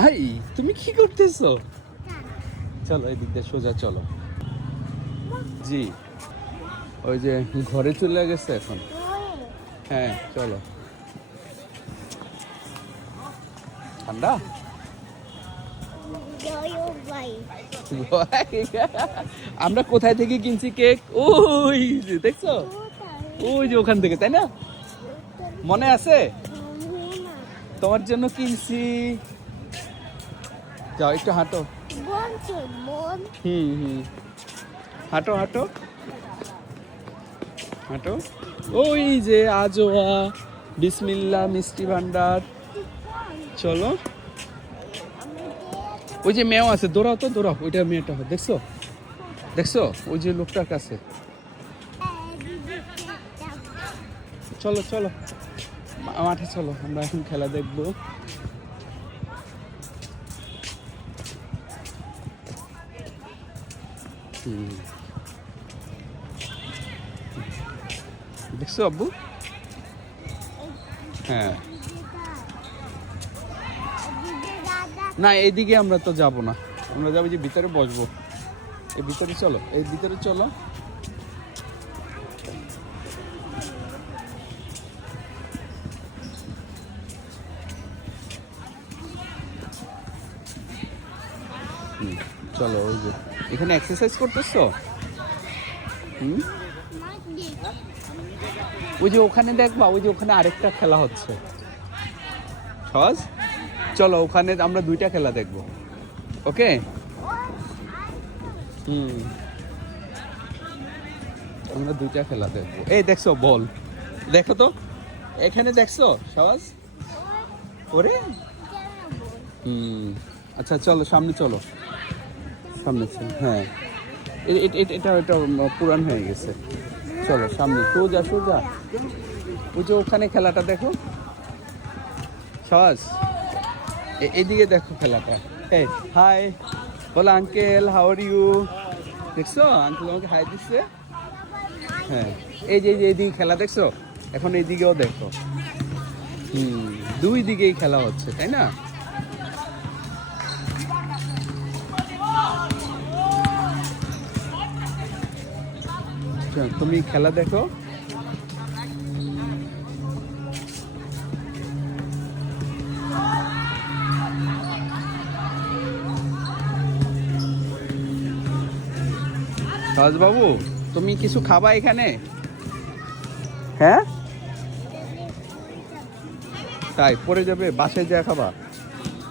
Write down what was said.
I তুমি কি করতেছো? চলো এদিক দিয়ে সোজা চলো। জি, ওই যে ঘরে চলে গেছে এখন। হ্যাঁ চলো। ঠান্ডা আমরা কোথায় থেকে কিনছি কেক? ওই যে দেখছো, ওই যে ওখান থেকে, তাই না? মনে আছে? তোমার জন্য কিনছি। যাও একটু হাঁটো। হুম, হাঁটো হাঁটো হাঁটো। ওই যে আজোয়া বিসমিল্লাহ মিষ্টি ভান্ডার। চলো, ওই যে মেয়েও আছে, দৌড়াও তো দৌড়াও। ওইটা মেয়েটা দেখছো, দেখছো ওই যে লোকটার কাছে। চলো চলো মাঠে চলো, আমরা এখন খেলা দেখবো। দেখছো আব্বু? হ্যাঁ, না এইদিকে আমরা তো যাব না, আমরা যাবো যে ভিতরে বসবো। এই ভিতরে চলো, এই ভিতরে চলো। চলো, ওই যে এখানে এক্সারসাইজ করতেছো। ওই যে ওখানে দেখবা, ওই যে ওখানে আরেকটা খেলা হচ্ছে সহজ। চলো ওখানে আমরা দুইটা খেলা দেখবো। ওকে। আমরা দুইটা খেলা দেখবো। এই দেখছো বল, দেখো তো এখানে দেখছো সহজ। ওরে আচ্ছা চলো সামনে চলো, সামনে চলো। হ্যাঁ এটা এটা পুরান হয়ে গেছে। চলো সামনে সোজা সোজা। ওই যে ওখানে খেলাটা দেখো সহজ। এদিকে দেখো খেলাটা। এই হাই বলো আঙ্কেল, হাউ আর ইউ? দেখছো আঙ্কেল আমাকে হাই দিচ্ছে। হ্যাঁ এই যে এইদিকে খেলা দেখছো, এখন এইদিকেও দেখো। দুই দিকেই খেলা হচ্ছে, তাই না? তুমি খেলা দেখো। বাবু তুমি কিছু খাবা এখানে? হ্যাঁ তাই পড়ে যাবে, বাসায় যা খাবা।